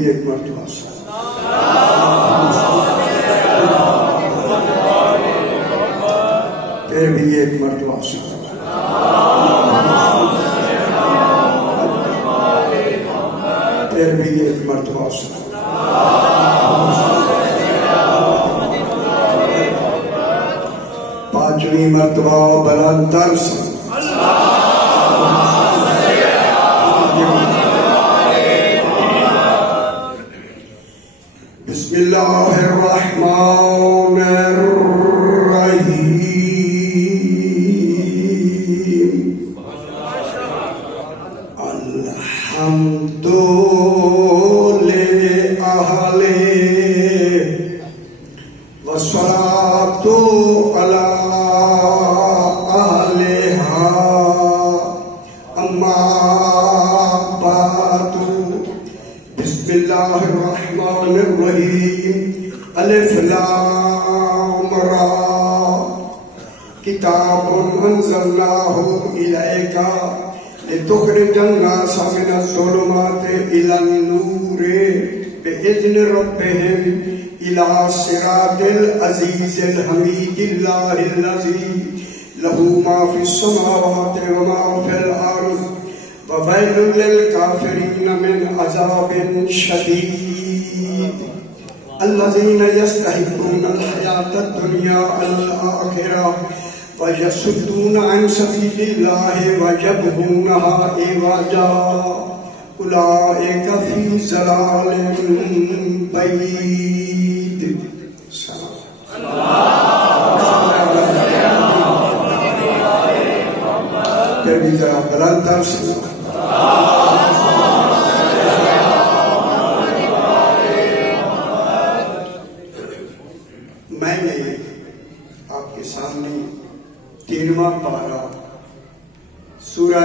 بھی ایک مرتبہ پھر بھی ایک مرتبہ پھر بھی ایک مرتبہ پانچویں مرتبہ بلند تر بسم اللہ الرحمن الرحیم الحمد للأہل والصلاة علی اہلہا اما بعد بسم اللہ الرحمن الرحیم الف لام را کتاب انزلناہ الیک لتخرج الناس من الظلمات الى النور بإذن ربهم الى صراط العزیز الحمید اللہ الذی له ما في السماوات وما في الارض وويل للكافرين من عذاب شديد الذين يستحبون الحياة الدنيا على الآخرة ويصدون عن سبيل الله ويبغونها عوجا أولئك في ضلال بعيد. میں نے آپ کے سامنے 13واں پارہ سورہ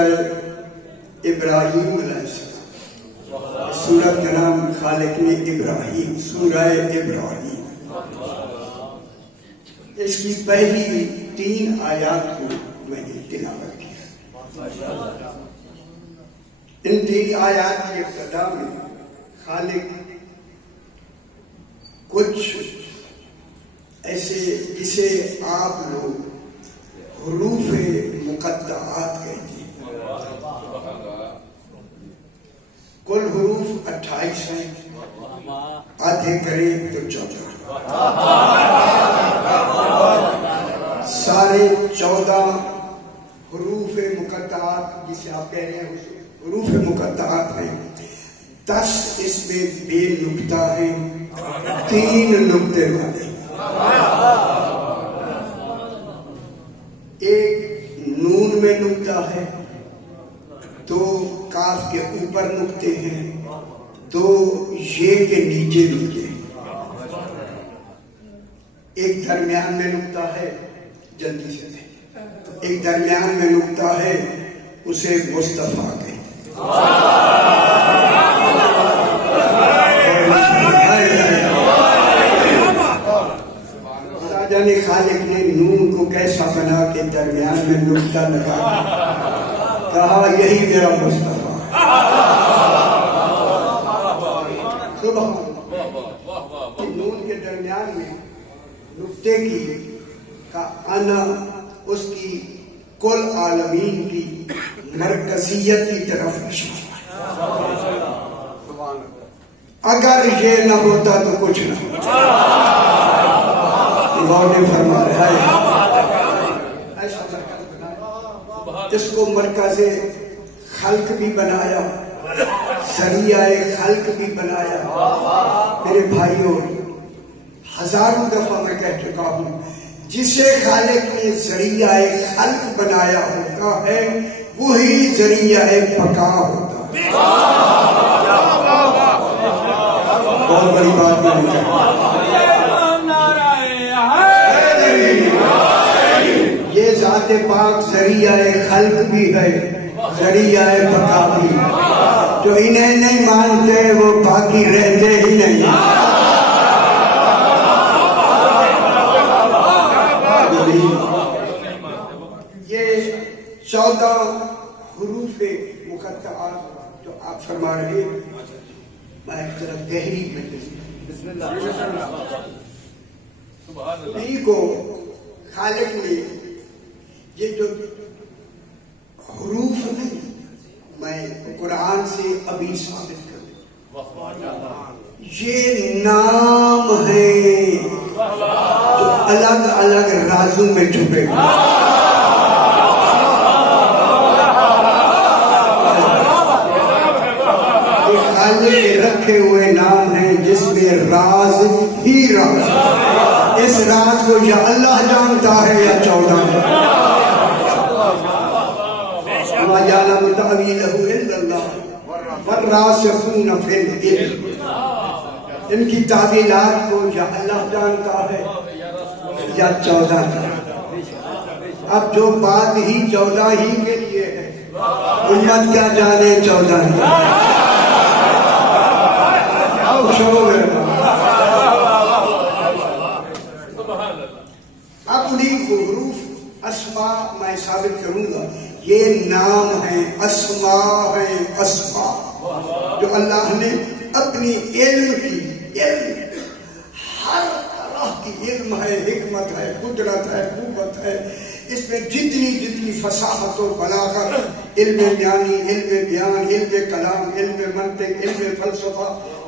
ابراہیم علیہ السلام، سورت کا نام خالق نے ابراہیم، سورہ ابراہیم، اس کی پہلی 3 آیات کو میں نے تلاوت کیا۔ ان 3 آیات کی ابتدا میں خالق کچھ ایسے جسے آپ لوگ حروف مقطعات کہتے ہیں، کل حروف 28 ہیں، آدھے کریں تو 14، سارے 14 حروف مقطعات جسے آپ کہہ رہے ہیں حروف مقطعات ہیں۔ 10 اس میں بے نقطہ ہیں، 3 نقطے والے، ایک نون میں نقطہ ہے، 2 کاف کے اوپر نقطے ہیں، 2 یہ کے نیچے نقطے ہیں، ایک درمیان میں نقطہ ہے، جلدی سے ایک درمیان میں نقطہ ہے، اسے مصطفیٰ کہتے ہیں۔ جانے خالق نے نون کو کیسا بنا کے درمیان میں نقطہ لگا، کہا یہی میرا مصطفیٰ ہے۔ نون کے درمیان میں نقطے کی کا انا اس کی کل عالمین کی مرکزیت کی طرف اشارہ ہے۔ اگر یہ نہ ہوتا تو کچھ نہ ہوتا۔ اللہ نے فرما رہا ہے اس کو مرکز خلق بھی بنایا، ذریعہ خلق بھی بنایا۔ میرے بھائیوں، ہزاروں دفعہ میں کہہ چکا ہوں، جسے خالق نے ذریعہ خلق بنایا ہوتا ہے وہی ذریعہ بقا ہوتا ہے۔ بہت بڑی بات نہیں ہے، یہ ذات پاک ذریعہ خلق بھی ہے، ذریعہ بقا بھی۔ جو انہیں نہیں مانتے وہ باقی رہتے ہی نہیں۔ یہ 14 حروف مقطعات جو آپ فرما رہے ہیں، میں ایک طرف گہری میں بسم اللہ نہیں کو خالق نے یہ جو حروف نہیں، میں قرآن سے ابھی ثابت کروں، یہ نام ہیں جو الگ الگ رازوں میں چھپے ہوئے، یہ خالق کے رکھے ہوئے نام ہیں جس میں راز ہی راز، اس راز کو یا اللہ جانتا ہے یا 14 وَمَا يَعْلَمُ تَأْوِيلَهُ إِلَّا اللَّهُ وَالرَّاسِخُونَ فِي الْعِلْمِ، ان کی تعویلات کو یا اللہ جانتا ہے یا 14 جانتا ہے۔ اب جو بات ہی 14 ہی کے لیے ہے، امت کیا جانے 14 ہی۔ آؤ شروع میں اب انہیں کو حروف اسماء میں ثابت کروں گا، یہ نام ہیں، اسماء ہیں، اسماء جو اللہ نے اپنی علم کی، علم ہر طرح کی علم ہے، حکمت ہے، قدرت ہے، قوت ہے، اس میں جتنی فصاحت و بلاغت، علم یعنی علم بیان، علم کلام، علم منطق، علم فلسفہ،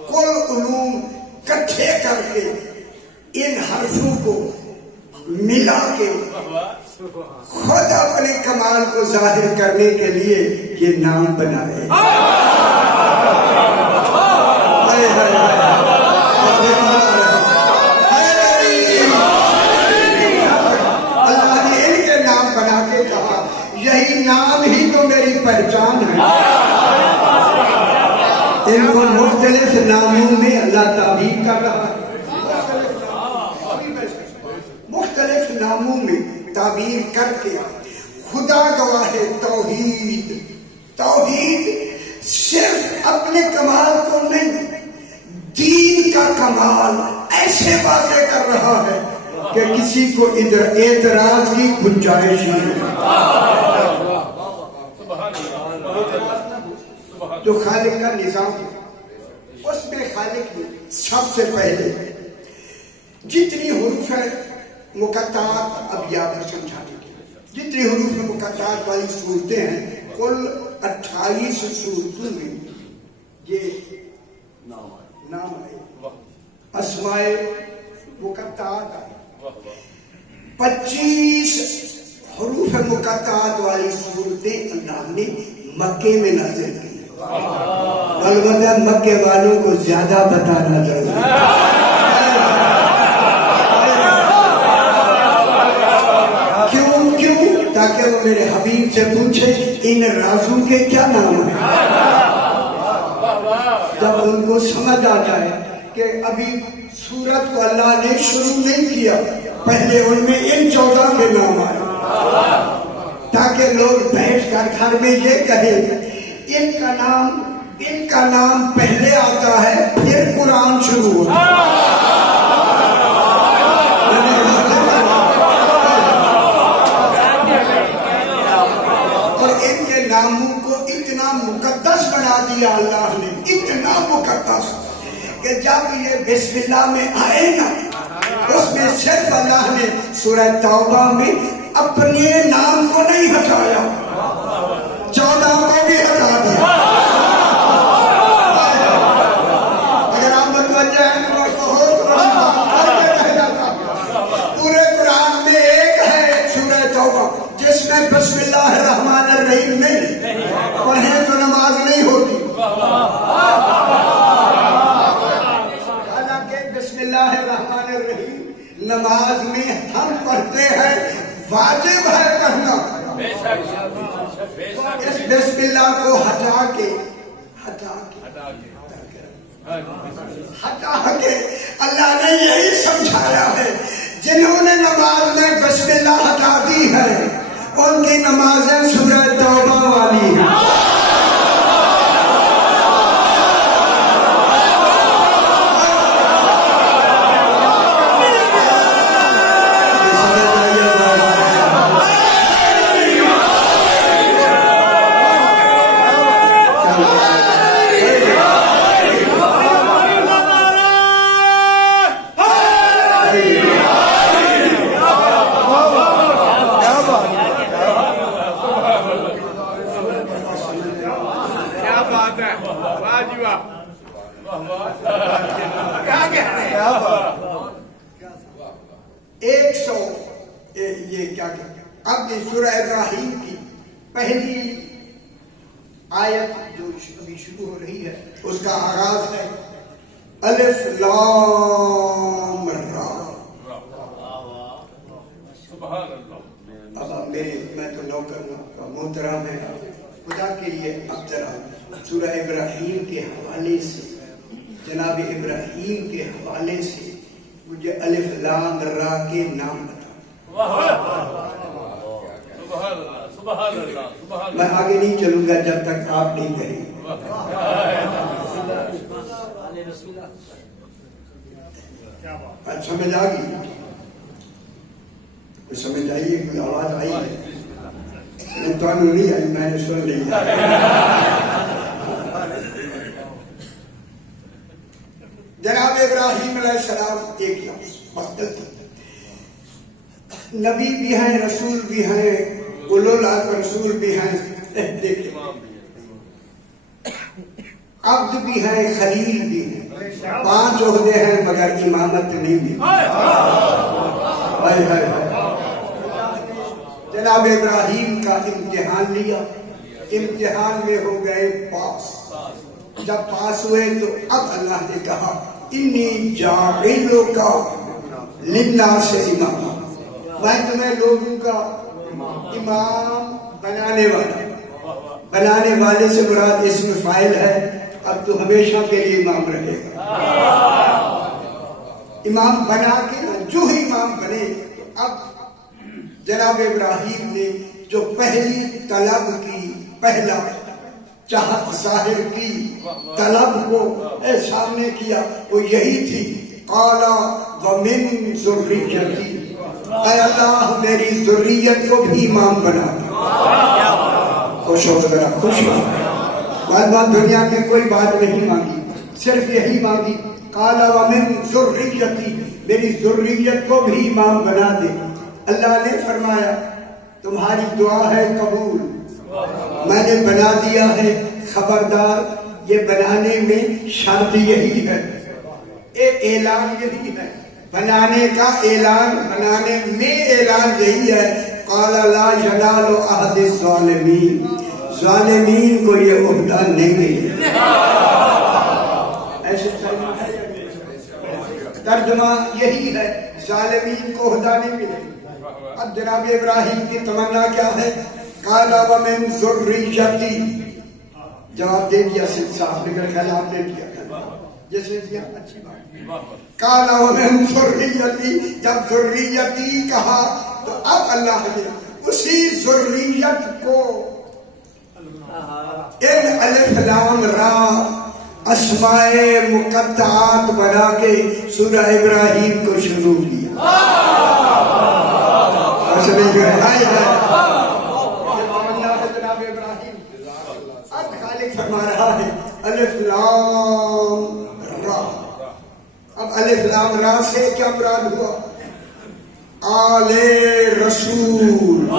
کل علوم کٹھے کر کے ان حرفوں کو ملا کے خود اپنے کمال کو ظاہر کرنے کے لیے یہ نام بنائے۔ اللہ نے ان کے نام بنا کے کہا یہی نام ہی تو میری پہچان ہے۔ ان کو مختلف ناموں میں اللہ تعبیر کر رہا ہے، مختلف ناموں میں تعبیر کر کے خدا گواہ ہے، توحید صرف اپنے کمال کو نہیں، دین کا کمال ایسے واضح کر رہا ہے کہ کسی کو ادھر اعتراض کی گنجائش نہیں۔ جو خالق کا نظام ہے اس میں خالق نے سب سے پہلے جتنی حروف ہے مقطعات، اب یاد سمجھانے کے جتنی حروف مقطعات والی صورتیں ہیں، کل 28 صورتوں میں یہ نام آئے، اسماء مقطعات آئے، 25 حروف مقطعات والی صورتیں اللہ نے مکے میں نازل کی۔ البتہ مکے والوں کو زیادہ بتانا ضروری ہے، تاکہ وہ میرے حبیب سے پوچھے ان رازوں کے کیا نام ہیں۔ جب ان کو سمجھ آ جائے کہ ابھی سورت کو اللہ نے شروع نہیں کیا، پہلے ان میں ان 14 کے نام آئے، تاکہ لوگ بیٹھ کر گھر میں یہ کہیں ان کا نام پہلے آتا ہے پھر قرآن شروع ہوتا ہے۔ ناموں کو اتنا مقدس بنا دیا اللہ نے، اتنا مقدس کہ جب یہ بسم اللہ میں آئے نا، اس میں صرف اللہ نے سورہ توبہ میں اپنے نام کو نہیں ہٹایا، 14 کو بھی ہٹا دیا۔ اگر آپ متوجہ ہیں تو بہت رہ جاتا، پورے قرآن میں ایک ہے سورہ توبہ جس میں بسم اللہ الرحمن الرحیم نہیں پڑھیں تو نماز نہیں ہوتی، حالانکہ بسم اللہ الرحمن الرحیم نماز میں ہم پڑھتے ہیں، واجب ہے پڑھنا۔ اس بسم اللہ کو ہٹا کے اللہ نے یہی سمجھایا ہے، جنہوں نے نماز میں بسم اللہ ہٹا دی ہے ان کی نمازیں سورہ توبہ والی ہیں۔ اب یہ سورہ ابراہیم کی پہلی آیت جو ابھی شروع ہو رہی ہے اس کا آغاز ہے الف لام را۔ اب میں تو نوکر محترم ہے، خدا کے لیے اب ذرا سورہ ابراہیم کے حوالے سے، جناب ابراہیم کے حوالے سے مجھے الف لام را کے نام بتا۔ میں آگے نہیں چلوں گا جب تک آپ نہیں کہیں۔ سمجھ آ گئی؟ سمجھ آئیے؟ کوئی آواز آئی ہے؟ تو نہیں آئی، میں نے سن لی۔ جناب ابراہیم علیہ السلام ایک لفظ نبی بھی ہیں، رسول بھی ہیں، اولو العزم رسول بھی ہیں، دیکھیں عبد بھی ہیں، خلیل بھی ہیں، 5 عہدے ہیں مگر امامت نہیں بھی۔ جناب ابراہیم کا امتحان لیا، امتحان میں ہو گئے پاس۔ جب پاس ہوئے تو اب اللہ نے کہا انی جاعلک للناس اماما، میں تمہیں لوگوں کا امام بنانے والے سے مراد اسم فاعل ہے، اب تو ہمیشہ کے لیے امام رہے گا۔ امام بنا کے جو ہی امام بنے، اب جناب ابراہیم نے جو پہلی طلب کی، پہلا چاہت ظاہر کی طلب کو سامنے کیا، وہ یہی تھی قال ومن ذریتی، اے اللہ میری ذریت کو بھی امام بنا دے۔ خوش ہو ذرا، خوش ہو۔ بات دنیا کی کوئی بات نہیں مانگی، صرف یہی مانگی قال ومن ذریتی، میری ذریت کو بھی امام بنا دے۔ اللہ نے فرمایا تمہاری دعا ہے قبول، میں نے بنا دیا ہے، خبردار یہ بنانے میں شرط یہی ہے، اعلان یہی ہے، بنانے کا اعلان، بنانے میں اعلان یہی ہے قال لا ینال احد الظالمین، ظالمین کو یہ عہدہ نہیں ملے۔ ایسے ترجمہ یہی ہے، ظالمین کو عہدہ نہیں ملے۔ اب جناب ابراہیم کی تمنا کیا ہے؟ قال ومن ذریتی، جواب دے دیا سید صاحب نے، میرے خیال آپ نے دیا، جیسے دیا اچھی بات۔ قال ومن ذریتی، جب ذریتی کہا تو اب اللہ نے اسی ذریت کو ان الف لام را اسماء مقطعات بنا کے سورہ ابراہیم کو شروع کیا۔ اب خالق فرما رہا ہے الف لام را۔ اب الف لام را سے کیا مراد ہوا؟ آل رسول،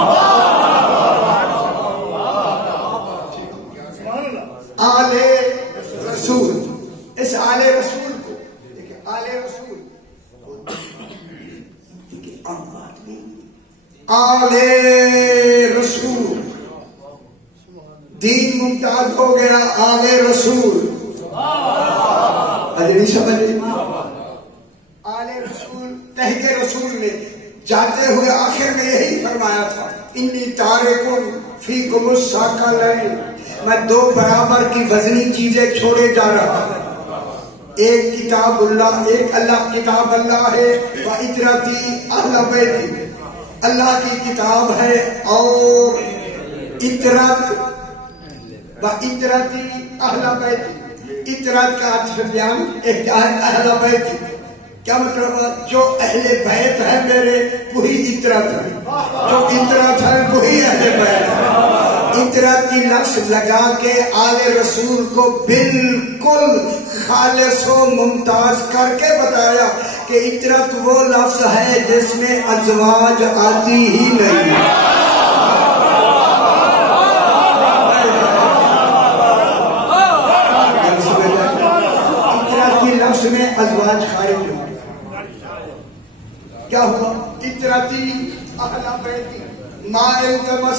آل رسول، اس آل رسول کو دیکھیں، آل رسول آل رسول، دین ممتاز ہو گیا آل رسول، نہیں سمجھ آل رسول، تحت رسول نے جاتے ہوئے آخر میں یہی فرمایا تھا انی تارکن فیکم الثقلین، میں 2 برابر کی وزنی چیزیں چھوڑے جا رہا ہوں، ایک کتاب اللہ، ایک اللہ کتاب اللہ ہے، وَإِتْرَتِي أَهْلَ بَيْتِ، اللہ کی کتاب ہے، اور اطرت وَإِتْرَتِي أَهْلَ بَيْتِ، اطرت کا بیان ایک ہے اہل بیت، کیا مطلب ہے؟ جو اہل بیت ہے میرے وہی اطرت ہے، جو اطرت ہے وہی اہل بیت ہے۔ اطرت کی لفظ لگا کے آل رسول کو بالکل خالص و ممتاز کر کے بتایا کہ اطرت وہ لفظ ہے جس میں ازواج آتی ہی نہیں۔ اطرت کی لفظ میں ازواج خارج ہو، کیا ہوا؟ اطرتی اہل بیت ما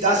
10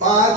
5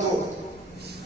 2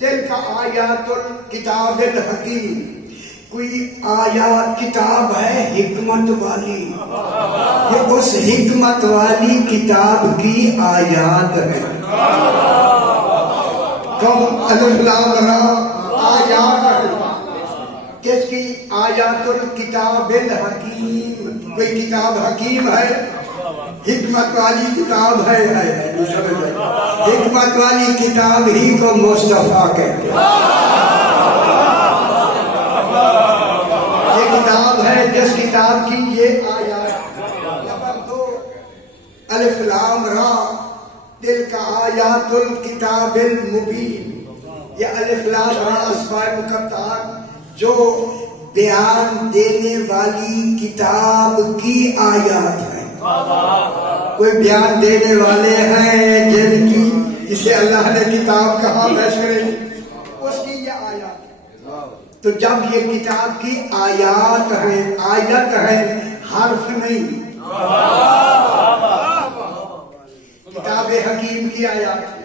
تلک آیات الکتاب الحکیم، کوئی آیات کتاب ہے حکمت والی، یہ اس حکمت والی کتاب کی آیات ہے۔ کم الف لام را آیات ہے، کس کی؟ آیات الکتاب الحکیم، کوئی کتاب حکیم ہے، حکمت والی کتاب ہے، حکمت والی کتاب ہی کو مصطفیٰ کہتے ہیں۔ یہ کتاب ہے جس کتاب کی یہ آیات۔ نمبر 2 الف لام را تلک آیات الکتاب المبین، یہ الف لام را اسماء مقطعات جو بیان دینے والی کتاب کی آیات ہے۔ کوئی بیان دینے والے ہیں جن کی جسے اللہ نے کتاب کہا بشرے، اس کی یہ آیات ہے۔ تو جب یہ کتاب کی آیات ہیں، آیت ہے، حرف نہیں، کتاب حکیم کی آیات ہے،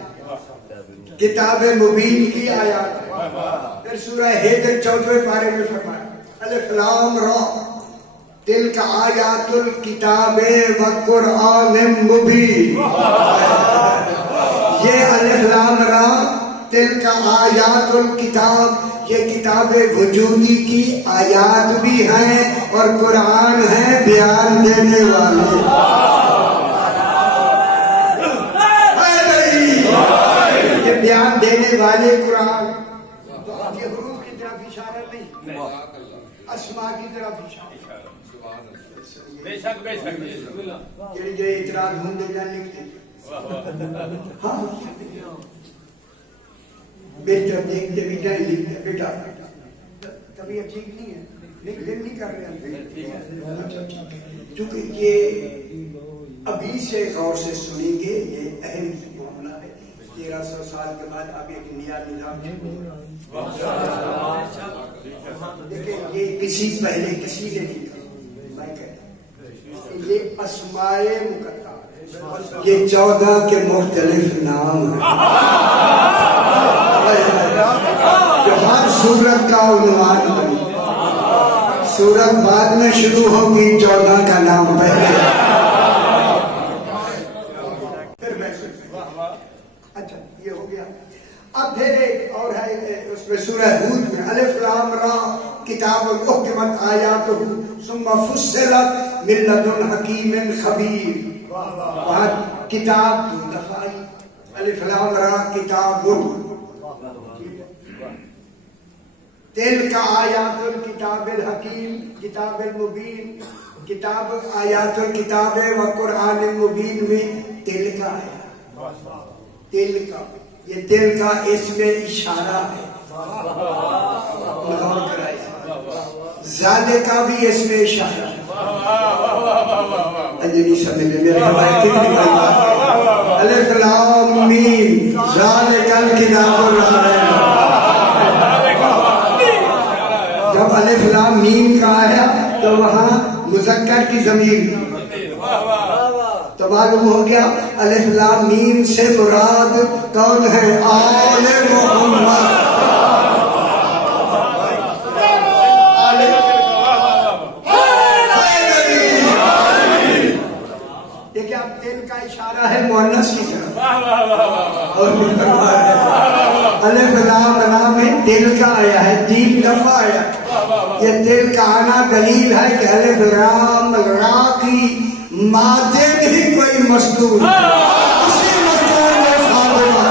کتاب مبین کی آیات ہے۔ پھر سورہ حجر 14ویں پارے میں فرمایا الف لام را تلک آیات الکتاب وقرآن مبین، یہ الف لام را تلک آیات الکتاب، یہ کتاب وجودی کی آیات بھی ہیں اور قرآن ہے بیان دینے والے۔ یہ بیان دینے والے قرآن، تو اب یہ حروف کی طرف اشارہ نہیں، اسماء کی طرف اشارہ۔ بے شک بے شک جو اعتراض ہوں دے جان لکھتے ہاں بیٹا دیکھتے بیٹا ہی لکھتے بیٹا کبھی ٹھیک نہیں ہے، نہیں کر رہے ہیں، چونکہ یہ ابھی سے غور سے سنیں گے، یہ اہم معاملہ ہے۔ 1300 سال کے بعد اب ایک نیا نظام دیکھیں، یہ کسی پہلے کسی نے نہیں کہا، میں کہتا ہوں یہ اسماء مقطعات، یہ 14 کے مختلف نام ہیں جو ہر سورت کا عنوان بنی۔ سورت بعد میں شروع ہوگی، 14 کا نام پہلے۔ اچھا یہ ہو گیا۔ اب پھر ایک اور ہے اس میں سورہ ہود میں الف لام را کتاب احکمت آیاتہ ثم فصلت من لدن حکیم خبیر، وہاں کتاب 2 دفعہ آئی، الف لام را کتاب، تلک آیات الکتاب الحکیم کتاب المبین، کتاب آیات الکتاب و قرآن مبین میں تلک آیا، تلک، یہ دل کا اس میں اشارہ ہے، زیادہ کا بھی اس میں اشارہ ہے۔ نہیں سمجھ لیں میرے ہمارے کتنی بڑی بات ہے۔ الف لام میم ذالک الکتاب لا ریب، جب الف لام میم کا آیا تو وہاں مذکر کی ضمیر، تو معلوم ہو گیا الف لام میم سے مراد کون ہے؟ آل محمد۔ دیکھیں اب دل کا اشارہ ہے مؤنث کی طرف، اور الف لام را میں دل کا آیا ہے، 3 دفعہ آیا۔ یہ دل کا آنا دلیل ہے کہ الف لام را کی مادے نہیں کوئی مذکور، اسی مذکور میں فاضلہ۔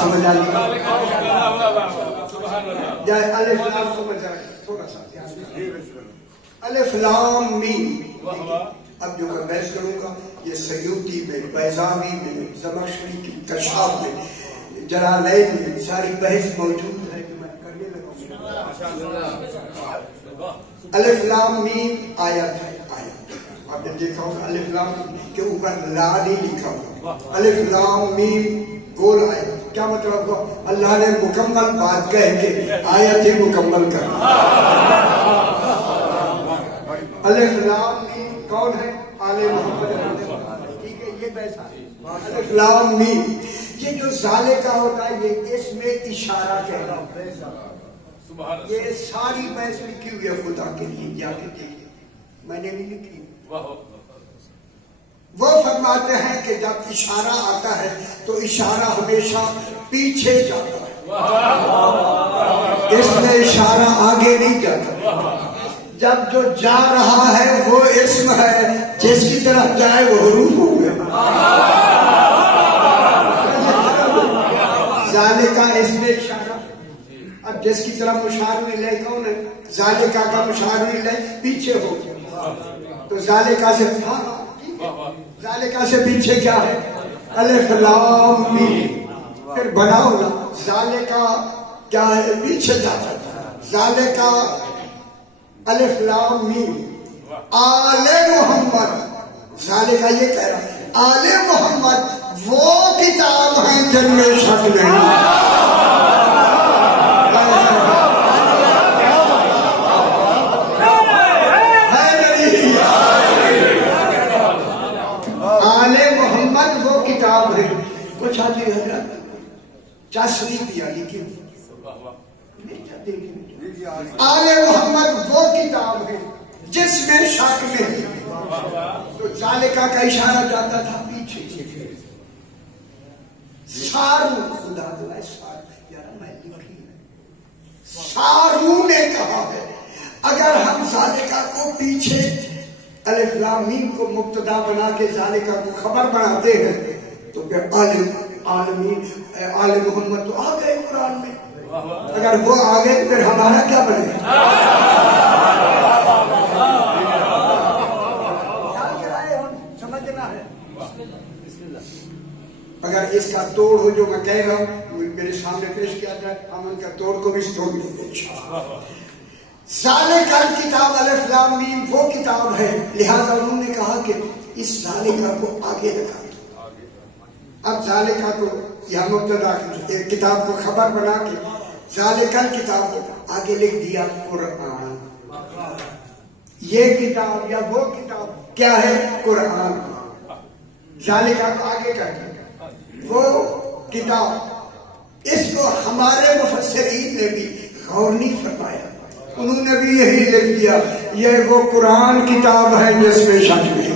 سمجھ آئی؟ الف لام سمجھ آئے تھوڑا سا الف لام میم۔ اب جو میں بحث کروں گا یہ سیوطی میں، بیضاوی میں، زمخشری کی کشاف میں، جلالین میں ساری بحث موجود ہے جو میں کرنے لگا۔ الف لام میم آیت ہے، آیت آپ نے دیکھا ہوگا الف لام کے اوپر لا نہیں لکھا ہوگا، الف لام میم گول آئے. کیا مطلب ہوا؟ اللہ نے مکمل بات کہہ کے آیت ہی مکمل کر. الف لام میم کون ہے؟ آل محمد. ٹھیک ہے، یہ پیسہ الف لام میم. یہ جو ذالکہ ہوتا ہے یہ اس میں اشارہ کہتا ہے. یہ ساری بحث لکھی ہوئی ہے خدا کے لیے، جا کے دیکھیے، میں نے نہیں لکھی. وہ فرماتے ہیں کہ جب اشارہ آتا ہے تو اشارہ ہمیشہ پیچھے جاتا ہے، اس میں اشارہ آگے نہیں جاتا. جب جو جا رہا ہے وہ اسم ہے، جس کی طرف جائے وہ حروف ہو گئے. ذالکہ اس میں اشارہ. اب جس کی طرف مشار الیہ کون ہے؟ ذالکہ کا مشار الیہ پیچھے ہو گیا. تو ذالکہ سے ذالکہ سے پیچھے کیا ہے؟ الف لام میم. پھر بناؤ نا، ذالکہ کیا ہے؟ پیچھے جاتا ہے. ذالکہ الف لام میم آل محمد. ذالکہ یہ کہہ رہا ہے آل محمد وہ کتاب ہیں جن میں شک نہیں. کچھ آدمی حضرت چاشنی پیا لیکن آل محمد وہ کتاب ہے جس میں شک نہیں. تو ذالکہ کا اشارہ جاتا تھا پیچھے. سارو خدا دعائے سارو، یار میں لکھی ہے، سارو نے کہا ہے اگر ہم ذالکہ کو پیچھے الف لام میم کو مبتدا بنا کے ذالکہ کو خبر بناتے ہیں تو پھر عالمین آل محمد تو آ گئے قرآن میں. اگر وہ آ گئے پھر ہمارا کیا بنے گا؟ سمجھنا ہے. اگر اس کا توڑ ہو جو میں کہہ رہا ہوں میرے سامنے پیش کیا جائے، ہم ان کا توڑ کو بھی توڑ دیں گے. ذالکہ کتاب الف لام میم وہ کتاب ہے، لہذا انہوں نے کہا کہ اس ذالکہ کو آگے رکھا. اب ذالکہ کو یہاں مبتدا کتاب کو خبر بنا کے ذالکہ کتاب کو آگے لکھ دیا قرآن. یہ کتاب یا وہ کتاب کیا ہے؟ قرآن. ذالکہ کو آگے کر دیا وہ کتاب. اس کو ہمارے مفسرین نے بھی غور نہیں فرمایا، انہوں نے بھی یہی لکھ دیا یہ وہ قرآن کتاب ہے جس میں شک نہیں.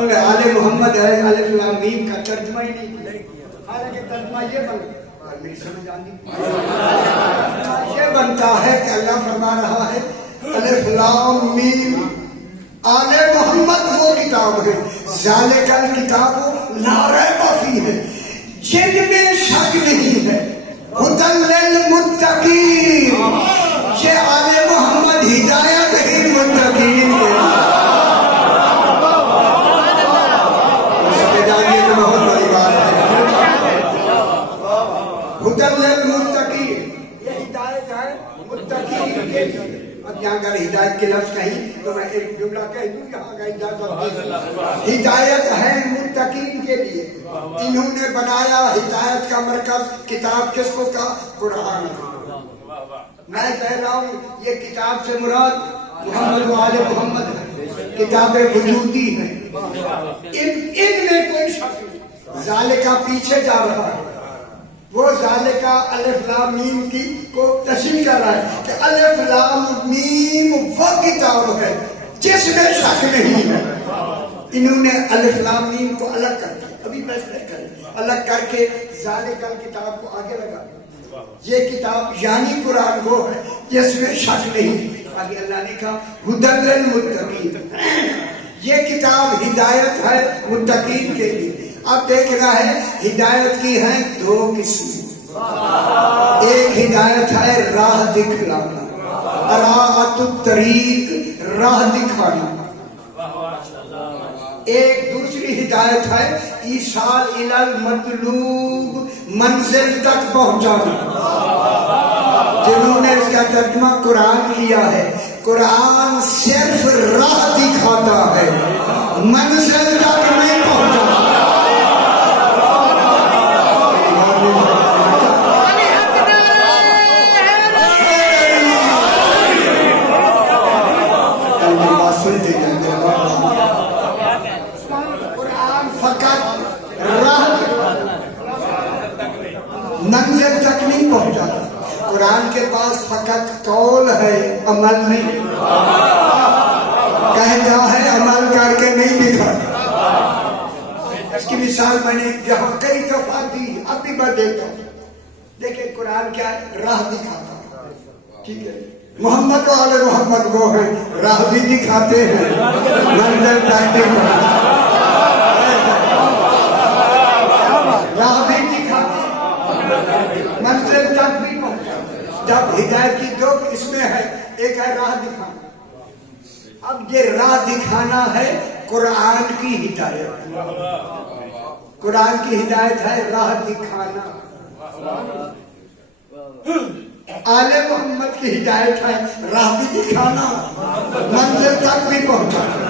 آل محمد ہے، الف لام میم کا ترجمہ ہی نہیں کیا. حالانکہ ترجمہ یہ بنتا میری سمجھ آتی یہ بنتا ہے کہ اللہ فرما رہا ہے الف لام میم آل محمد وہ کتاب ہے، ذالکہ الکتاب لا ریب فیہ ہے جن میں شک نہیں ہے، ھدی للمتقین. یہ آل محمد ہدایت ہے متقین کے. اب یہاں اگر ہدایت کے لفظ کہیں تو میں ایک جملہ کہہ دوں، یہاں کا ہدایت ہے متقین کے لیے. انہوں نے بنایا ہدایت کا مرکز. کتاب کس کو کہا؟ قرآن. میں کہہ رہا ہوں یہ کتاب سے مراد محمد و آل محمد ہے، کتاب وجودی ہے. ان میں کوئی شک نہیں. ذالکہ پیچھے جا رہا ہے، وہ ذالکہ الف لام میم کی کو تشریح کر رہا ہے کہ الف لام میم وہ کتاب ہے جس میں شک نہیں ہے. انہوں نے الف لام میم کو الگ کر دیا. ابھی فیصلہ کریں، الگ کر کے ذالکہ کتاب کو آگے لگا. یہ کتاب یعنی قرآن وہ ہے جس میں شک نہیں. آگے اللہ نے کہا ھدی للمتقین، یہ کتاب ہدایت ہے متقین کے لیے. اب دیکھنا ہے ہدایت کی ہے دو قسم. ایک ہدایت ہے راہ دکھلانا، اراۃ الطریق راہ دکھانا. ایک دوسری ہدایت ہے ایصال الی المطلوب منزل تک پہنچانا. جنہوں نے اس کا ترجمہ قرآن کیا ہے، قرآن صرف راہ دکھاتا ہے، منزل تک نہیں پہنچاتا. منزل تک نہیں پہنچا. قرآن کے پاس فقط قول ہے، عمل نہیں. کہتا ہے عمل کر کے نہیں دکھاتا. اس کی مثال میں نے یہاں کئی دفعہ دی، اب بھی میں دیتا ہوں. دیکھیں قرآن کیا ہے؟ راہ دکھاتا. ٹھیک ہے، محمد و آل محمد وہ ہیں راہ بھی دکھاتے ہیں، منزل تک بھی پہنچاتے. راہ بھی دکھاتے، منزل تک بھی پہنچاتے. جب ہدایت کی دو قسمیں ہیں، ایک ہے راہ دکھانا. اب یہ راہ دکھانا ہے قرآن کی ہدایت. قرآن کی ہدایت ہے راہ دکھانا. آل محمد کی ہدایت ہے راہ بھی دکھانا، منزل تک بھی پہنچانا.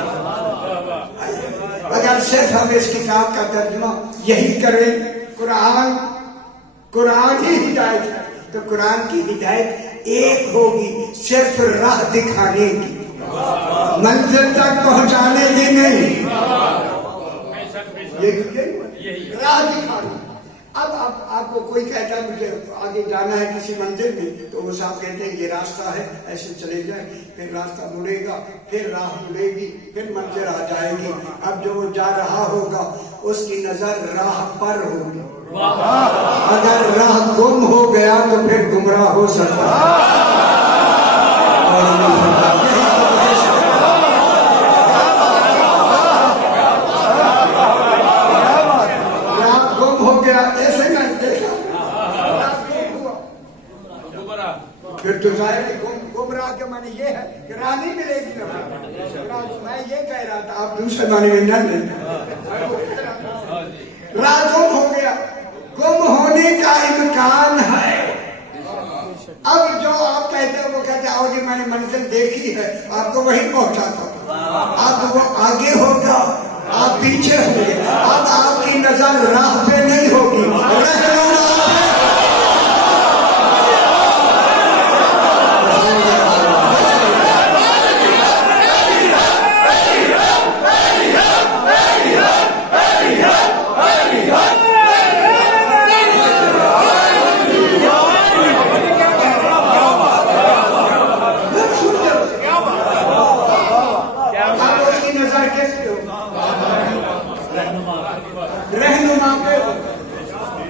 اگر صرف ہم اس کتاب کا ترجمہ یہی کریں، قرآن ہی ہدایت ہے، تو قرآن کی ہدایت ایک ہوگی، صرف راہ دکھانے کی، منزل تک پہنچانے کی نہیں. راہ دکھانا. اب آپ کو کوئی کہتا ہے مجھے آگے جانا ہے کسی منزل میں، تو وہ صاحب کہتے ہیں یہ راستہ ہے، ایسے چلے جائیں، پھر راستہ مڑے گا، پھر راہ مڑے گی، پھر منزل آ جائے گی. اب جو وہ جا رہا ہوگا اس کی نظر راہ پر ہوگی. اگر راہ گم ہو گیا تو پھر گمراہ ہو سکتا ہے. پھر تو ظاہر گمراہ کے معنی یہ ہے کہ راہ نہیں ملے گی. میں یہ کہہ رہا تھا، آپ دوسرے معنی میں نہ لیں. راہ گم ہو گیا، گم ہونے کا امکان ہے. اب جو آپ کہتے ہیں وہ کہتے ہیں اور جی میں نے منزل دیکھی ہے، آپ کو وہیں پہنچاتا ہوں. اب وہ آگے ہوگا، آپ پیچھے ہوں گے. اب آپ کی نظر راہ پہ نہیں ہوگی،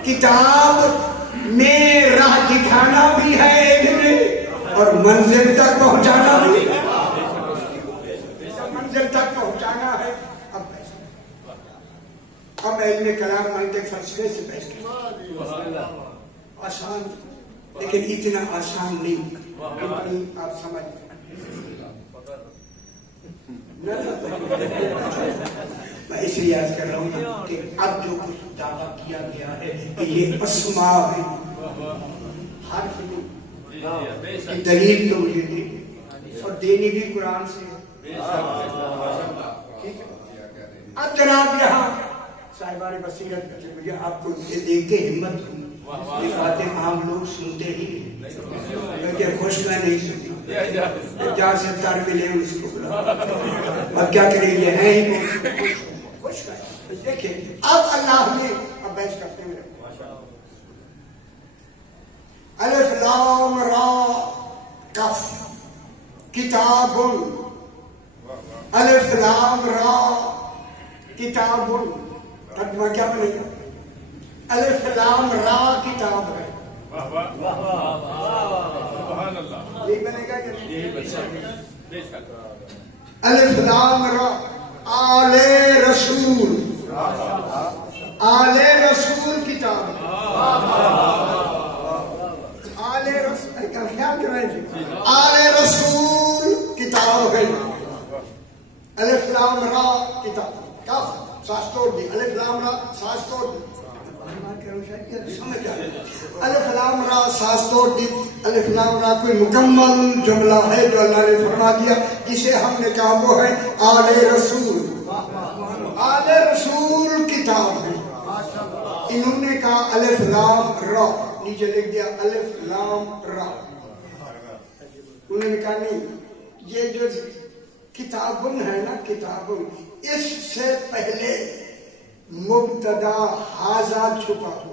کتاب میں راہ دکھانا بھی ہے ایک، اور منزل تک پہنچانا بھی. منزل تک پہنچانا ہے. اب علم کلام منطق فلسفے سے بحث کریں. آسان، لیکن اتنا آسان نہیں. آپ سمجھ میں اس لیے یاد کر رہا ہوں کہ اب جو کچھ دعویٰ کیا گیا ہے کہ یہ اسماء ہے، حرف نہیں. دلیل تو مجھے دی اور دینی بھی قرآن سے ہے. اب جناب یہاں صاحبان بصیرت مجھے آپ کو دیکھ کے ہمت ہوئی. یہ باتیں عام لوگ سنتے ہی نہیں، کہ خوش میں نہیں سنتا. 4 سے 4 ملے اس کو بلا، اب کیا کریں، یہ ہے ہی خوش کا. دیکھیں اب اللہ نے اب بحث کرتے ہیں. الف لام را کف کتاب، الف لام را کتاب. ترجمہ کیا بنے گا؟ الف لام را کتاب ہے. یہی بنے گا کہ الف لام را آل رسول، آل رسول کتاب. آل رسول کا خیال کریں جی، آل رسول کتاب ہے. الف لام را کتاب، کاف ساس توڑ دی، الف لام را ساس توڑ دی. الف لام را ساس توڑ دی. الف لام را کوئی مکمل جملہ ہے جو اللہ نے فرما دیا، جسے ہم نے کہا وہ ہے آل رسول. آل رسول کتاب ہے. انہوں نے کہا الف لام را، نیچے لکھ دیا الف لام را. انہوں نے کہا نہیں، یہ جو کتابن ہے نا، کتابن، اس سے پہلے مبتدا حاضہ چھپا ہو.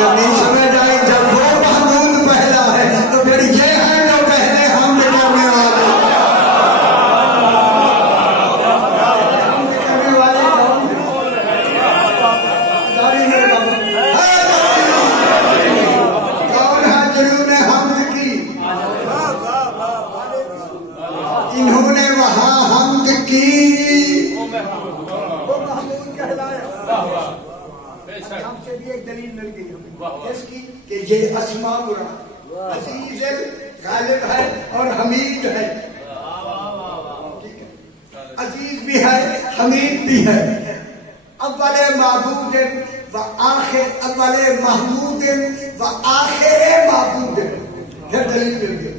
جب نہیں سمجھ آئی جب وہ محمود پہلا ہے تو پھر یہ ہے جو پہلے ہم کرنے والے کون ہے جنہوں نے حمد کی انہوں نے وہاں حمد کی وہ محمود کہلایا ہم سے بھی ایک دلیل مل گئی ہمیں اس کی کہ یہ اسماء مراد عزیز غالب ہے اور حمید ہے عزیز بھی ہے حمید بھی ہے اول معبود و آخر اول محمود و آخر معبود پھر دلیل مل گئی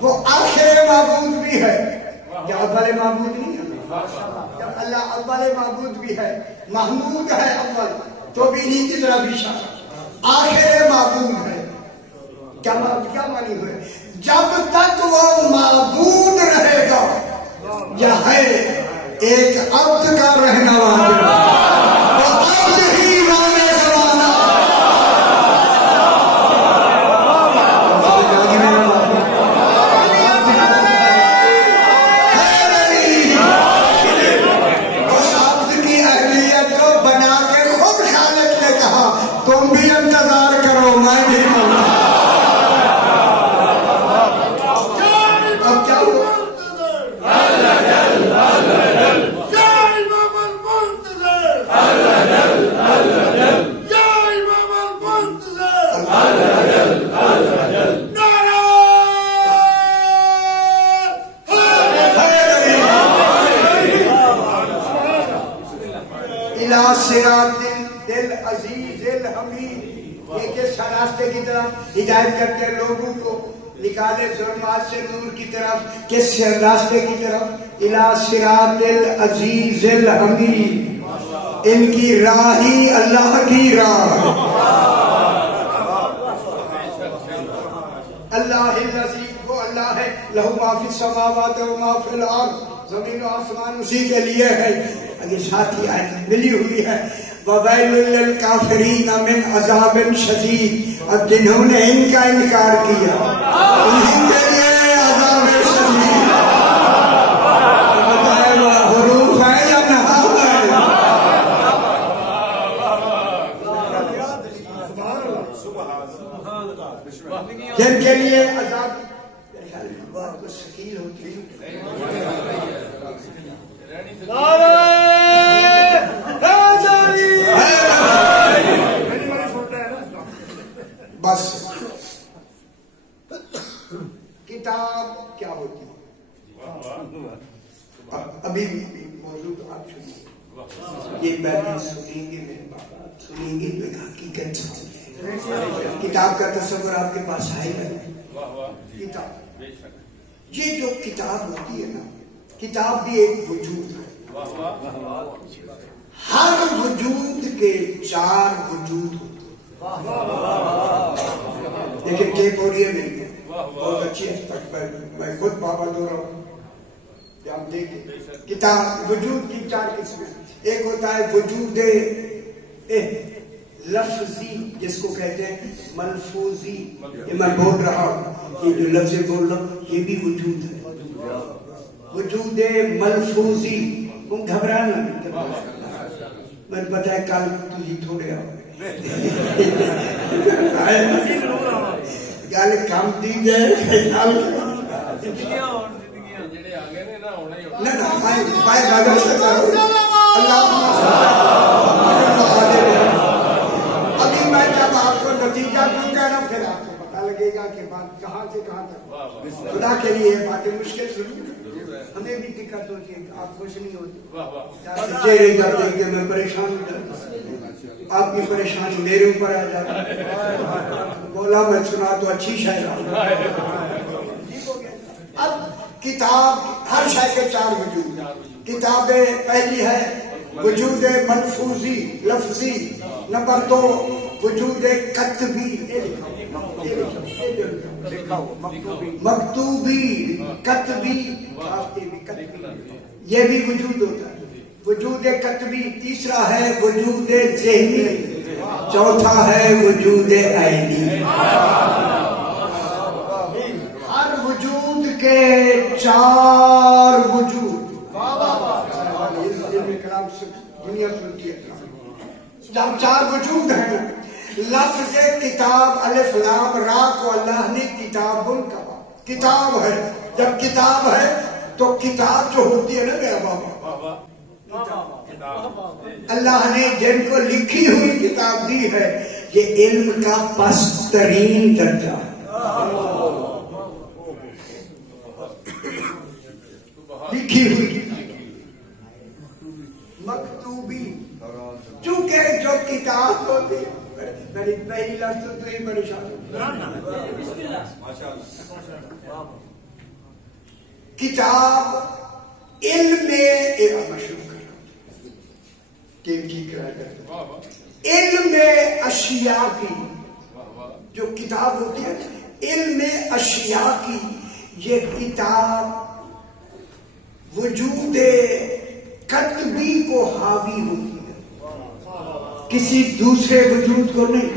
وہ آخر معبود بھی ہے کیا اول معبود نہیں ہے جب اللہ اول معبود بھی ہے محمود ہے اول تو بھی نہیں کی طرف اشارہ آخر معبود ہے کیا معنی ہوئے جب تک وہ معبود رہے گا یا ہے ایک عبد کا رہنا واجب وہ عبد ہی رانے زمانہ اس عبد کی اہلیت کو بنا کے خود خالق نے کہا تم بھی انتظار کرو میں بھی اب کیا ہوا دل عزیز الحمید یہ کس راستے کی طرف ہدایت کرتے لوگوں کو نکالے ظلمات سے نور کی طرف کس راستے کی طرف الى صراط العزیز الحمید ان کی راہ ہی اللہ کی راہ اللہ الذی وہ اللہ ہے لہو ما فی السماوات و ما فی الارض زمین و آسمان اسی کے لیے ہے یہ ساتھی آیت ملی ہوئی ہے وَوَيْلٌ لِلْكَافِرِينَ مِنْ عَذَابٍ شَدِيدٍ اب جنہوں نے ان کا انکار کیا انہیں کے لیے عذاب شدید بتائے وہ حروف ہے یا نحو ہے جن کے لیے عذاب بات کو شکیل ہوتی ہے بس کتاب کیا ہوتی ہے ابھی موضوع تو آپ سنیے یہ باتیں سنیں گے میرے بات سنیں گے تو ایک حقیقت کتاب کا تصور آپ کے پاس آئے گا کتاب یہ جو کتاب ہوتی ہے نا کتاب بھی ایک وجود ہے ہر وجود کے چار وجود ہوتے لیکن ٹیپ ہو رہی ہے میری بہت اچھی ہے میں خود پابند ہو رہا ہوں آپ دیکھیں کتاب وجود کی چار قسمیں ایک ہوتا ہے وجود لفظی جس کو کہتے ہیں ملفوظی یہ میں بول رہا ہوں یہ جو لفظ بول رہا ہوں یہ بھی وجود ہے وجود ملفوظی تم گھبرانا میں پتہ ہے کل تجھے تھوڑے آؤ گل کام دی جائے ابھی میں جب آپ کو نتیجہ دوں گا نا پھر آپ کو پتا لگے گا کہ بات کہاں سے کہاں تک خدا کے لیے باتیں مشکل ضرور ہمیں بھی دقت ہوتی ہے آپ خوش نہیں ہوتے چہرے جب دیکھ کے میں پریشان ہو جاتا آپ کی پریشانی میرے اوپر آ جاتی بولا میں سنا تو اچھی شاعر اب کتاب ہر شے کے چار وجود کتاب پہلی ہے وجود ملفوظی لفظی نمبر 2 وجود کتبی مکتوبی کتبی یہ بھی وجود ہوتا ہے وجود کتبی تیسرا ہے وجود ذہنی چوتھا ہے وجود عینی. ہر وجود کے چار وجود. دنیا سنتی ہے جب چار وجود ہیں. لفظ کتاب الف لام را کو اللہ نے کتاب کہا. کتاب ہے. جب کتاب ہے تو کتاب جو ہوتی ہے نا میرا بابا, اللہ نے جن کو لکھی ہوئی کتاب دی ہے یہ علم کا پسترین درجہ ہے. لکھی ہوئی مکتوبی. چونکہ جو کتاب ہوتی ہے میری پہلی لفظ تو ہی پریشان ہو. کتاب علم علم اشیاء کی جو کتاب ہوتی ہے علم اشیاء کی یہ کتاب وجود کتبی کو حاوی ہوتی ہے, کسی دوسرے وجود کو نہیں.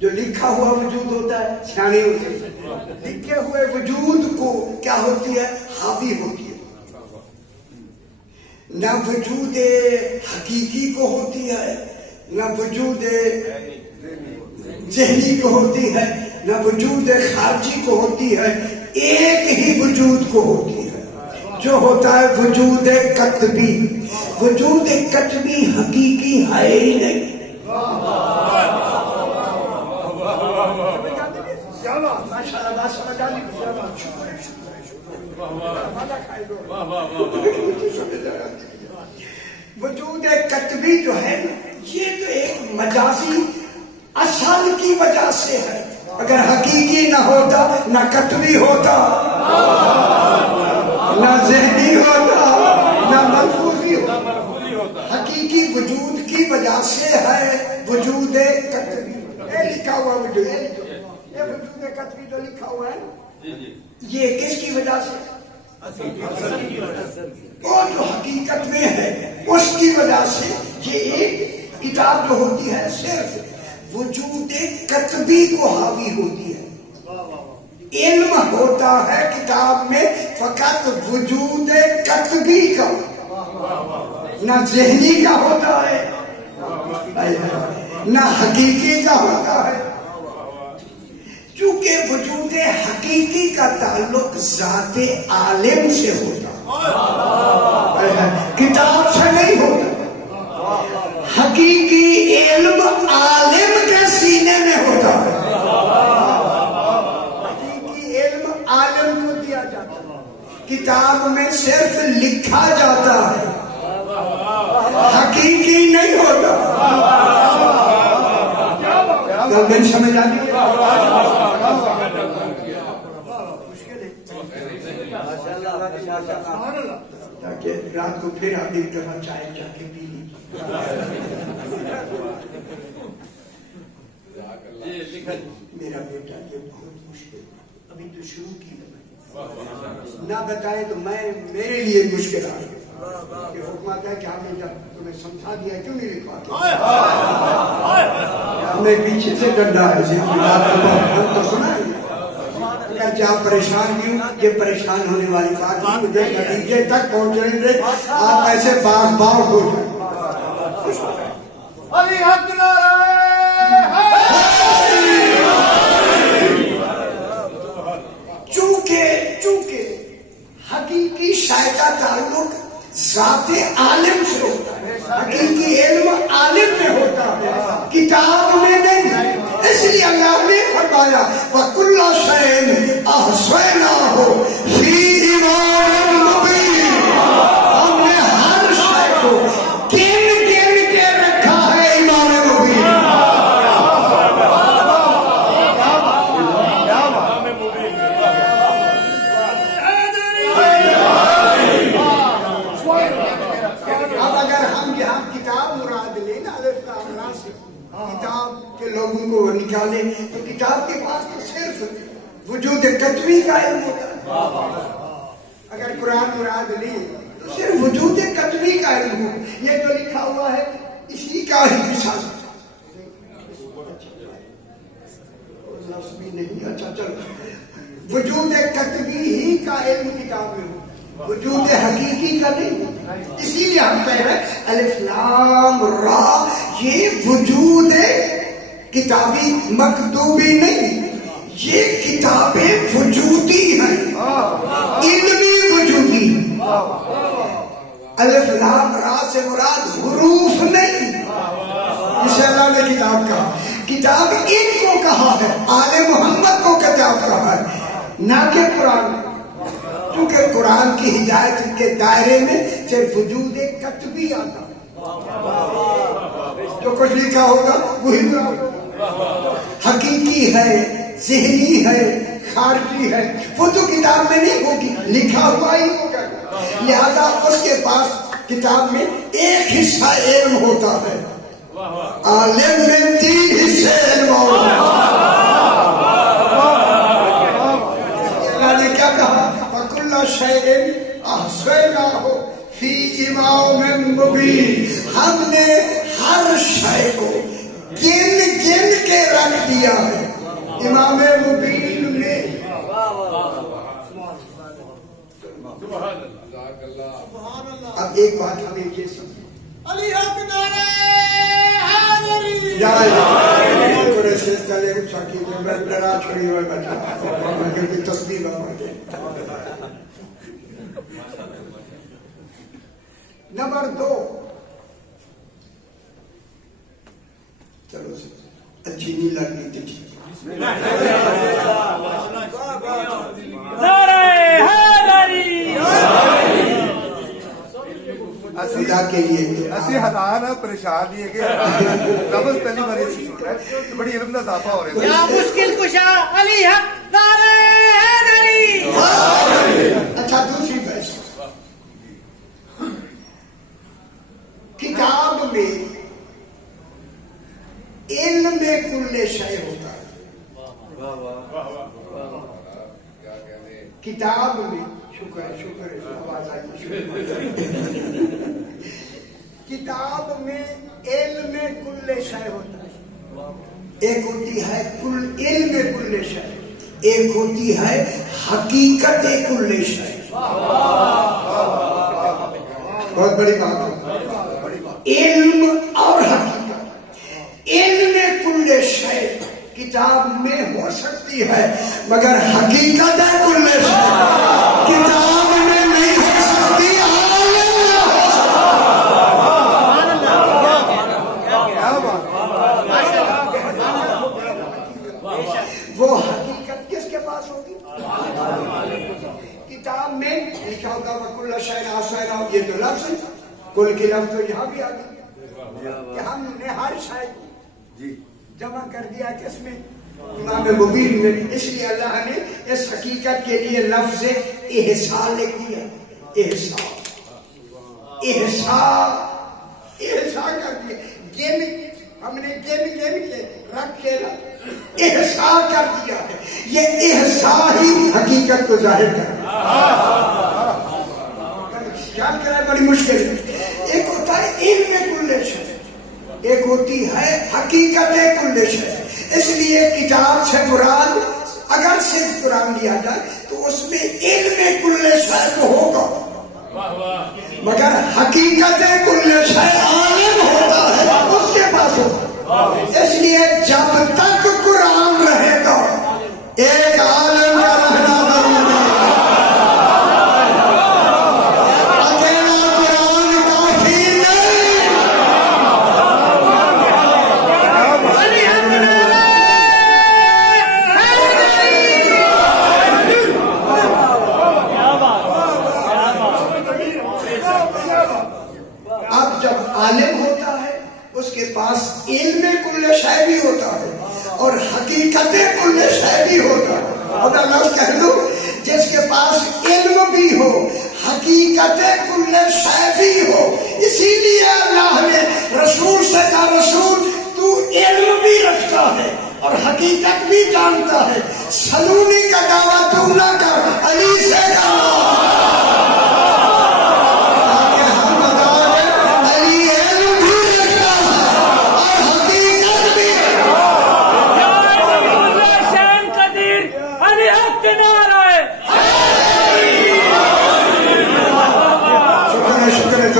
جو لکھا ہوا وجود ہوتا ہے سیانے ہوتے ہیں, لکھے ہوئے وجود کو کیا ہوتی ہے حاوی ہوتی ہے. نہ وجود حقیقی کو ہوتی ہے, نہ وجود ذہنی کو ہوتی ہے, نہ وجود خارجی کو ہوتی ہے. ایک ہی وجود کو ہوتی ہے جو ہوتا ہے وجود کتبی. وجود کتبی حقیقی ہے ہی نہیں. وجود کتبی جو ہے یہ تو ایک مجازی اصل کی وجہ سے ہے. اگر حقیقی نہ ہوتا نہ کتبی ہوتا, نہ ذہنی ہوتا, نہ ملفوظی ہوتا. حقیقی وجود کی وجہ سے ہے وجود کتبی. لکھا ہوا وجود ہے, یہ وجود کتبی جو لکھا ہوا ہے یہ کس کی وجہ سے؟ اور جو حقیقت میں ہے اس کی وجہ سے. یہ ایک کتاب جو ہوتی ہے صرف وجود کتبی کو حاوی ہوتی ہے. علم ہوتا ہے کتاب میں فقط وجود کتبی کا, نہ ذہنی کا ہوتا ہے نہ حقیقی کا ہوتا ہے. چونکہ وجود حقیقی کا تعلق ذات عالم سے ہوتا ہے, کتاب سے نہیں ہوتا. حقیقی علم عالم کے سینے میں ہوتا ہے. حقیقی علم عالم کو دیا جاتا ہے, کتاب میں صرف لکھا جاتا ہے, حقیقی نہیں ہوتا. گل سمجھ آتی ہے؟ تاکہ رات کو پھر آپ ایک دفعہ چائے جا کے پی لی. میرا بیٹا یہ بہت مشکل ابھی تو شروع کی ہے, نہ بتائے تو میں میرے لیے مشکل آ گئی. حکم آتا ہے کہ آپ نے جب تمہیں سمجھا دیا کیوں نہیں لکھوا دیا. ہمیں پیچھے سے ڈنڈا ہے تو سنا ہے. اگر جہاں پریشان کیوں یہ پریشان ہونے والی بات مجھے نتیجے تک پہنچنے دے. آپ ایسے باغ باغ ہو جائیں. چونکہ حقیقی شے کا تعلق ذات عالم سے ہوتا ہے, حقیقی علم عالم میں ہوتا ہے, کتاب میں نہیں. اس لیے اللہ نے فرمایا وَكُلَّ شَيْءٍ أَحْصَيْنَاهُ فِي إِمَامٍ مُبِينٍ. ہم نے ہر شے کو گن گن کے رکھا ہے امام مبین. اب اگر ہم یہاں کتاب مراد لیں نا کتاب کے لوگوں کو نکالے تو کتاب کے پاس تو صرف وجود کتبی کا علم ہوتا ہے. اگر قرآن مراد لیں تو صرف وجود کتبی کا علم ہو. یہ جو لکھا ہوا ہے اسی کا ہی مثال. وجود حقیقی کا نہیں. اسی لیے ہم کہہ رہے ہیں الف لام را، یہ وجود کتابی مکتوبی نہیں، یہ کتابیں وجودی ہیں، علمی وجودی. الف لام را سے مراد حروف نہیں، اسے اللہ نے کتاب کہا. کتاب ان کو کہا ہے، آل محمد کو کتاب کہا ہے، نہ کہ قرآن. کیونکہ قرآن کی ہدایت کے دائرے میں صرف وجود کتبی آتا ہے، جو کچھ لکھا ہوگا وہی حقیقی ہے، ذہنی ہے، خارجی ہے، وہ تو کتاب میں نہیں ہوگی، لکھا ہوا ہی ہوگا. لہذا اس کے پاس کتاب میں ایک حصہ علم ہوتا ہے، عالم میں 3 حصے علم ہوتا ہے. اللہ نے کیا کہا؟ وَكُلَّ شَيْءٍ أَحْصَيْنَاهُ فِي إِمَامٍ مُبِينٍ. ہم نے ہر شے کو گن گن کے رکھ دیا ہے امام مبین میں. اب ایک بات ہمیں یہ سمجھیں، علی حق نعرہ حیدری تصویر. نمبر 2، چلو اچھی نہیں لگنی تھی ٹھیک. خدا کے لیے اسی ہزار پریشان نہیں ہے کہ لفظ پہلی بار اسی سن رہا ہے، بڑی علم کا اضافہ ہو رہا ہے. یا مشکل کشا علی حق نعرہ حیدری. اچھا دوسری بحث، کتاب میں علم میں کل شے ہوتا ہے. کتاب میں شکر ہے آواز آئی. کتاب میں علم میں کل شے ہوتا ہے. ایک ہوتی ہے کل علم کل شے، ایک ہوتی ہے حقیقت کل شے. بہت بڑی بات ہے، علم اور حقیقت. علم کل شے کتاب میں ہو سکتی ہے، مگر حقیقت کل شے کتاب میں نہیں ہو سکتی. وہ حقیقت کس کے پاس ہوگی؟ کتاب میں لکھا ہوگا وَكُلَّ شَيْءٍ أَحْصَيْنَاهُ، یہ تو لفظ ہے، کل کی لفظ تو یہاں بھی آ گئی کہ ہم نے ہر شے جمع کر دیا کس میں؟ امام مبین میں. اس لیے اللہ نے اس حقیقت کے لیے لفظ احصاء لکھ دیا. احصاء کر دیا، ہم نے گن کے رکھ کے احصاء کر دیا ہے. یہ احصاء ہی حقیقت کو ظاہر کرتا کیا کرے، بڑی مشکل ہے. ایک ہوتا ہے علم کل شے، ایک ہوتی ہے حقیقت کل شے. اس لیے کتاب سے مراد اگر صرف قرآن لیا جائے تو اس میں علم کل شے تو ہوگا، مگر حقیقت کل شے عالم ہوتا ہے، اس کے پاس ہوگا. اس لیے جب تک قرآن رہے گا ایک عالم کا رہنا ضروری ہے. پاس علم کل شے بھی ہوتا ہے اور حقیقت کل شے بھی ہوتا ہے. اور لفظ کہہ دو جس کے پاس علم بھی ہو حقیقت کل شے بھی ہو. اسی لیے اللہ نے رسول سے کہا رسول تو علم بھی رکھتا ہے اور حقیقت بھی جانتا ہے، سلونی کا دعویٰ تو نہ کر، علی سے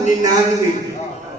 99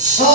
100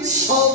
100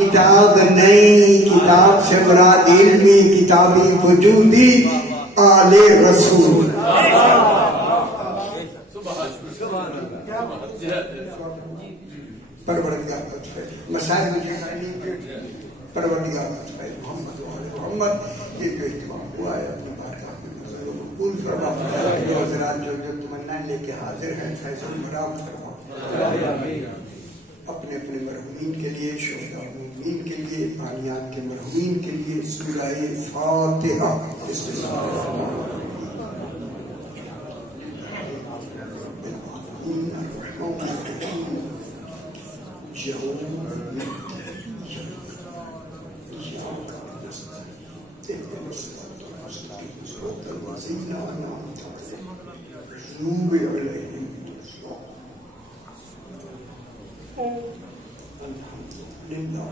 کتاب نہیں، کتاب سے مراد علمی کتابی وجودی آل رسول. پروردگار مسائل پروردگار محمد محمد یہ جو اجتماع ہوا ہے اپنی بارگاہ میں قبول فرما. جو حضرات جو تمنا لے کے حاضر ہیں فیصل مرام فرما. اپنے اپنے مرحومین کے لیے، شہداء مومنین کے لیے، بانیان کے مرحومین کے لیے سورہ فاتحہ. بسم اللہ الحمد لله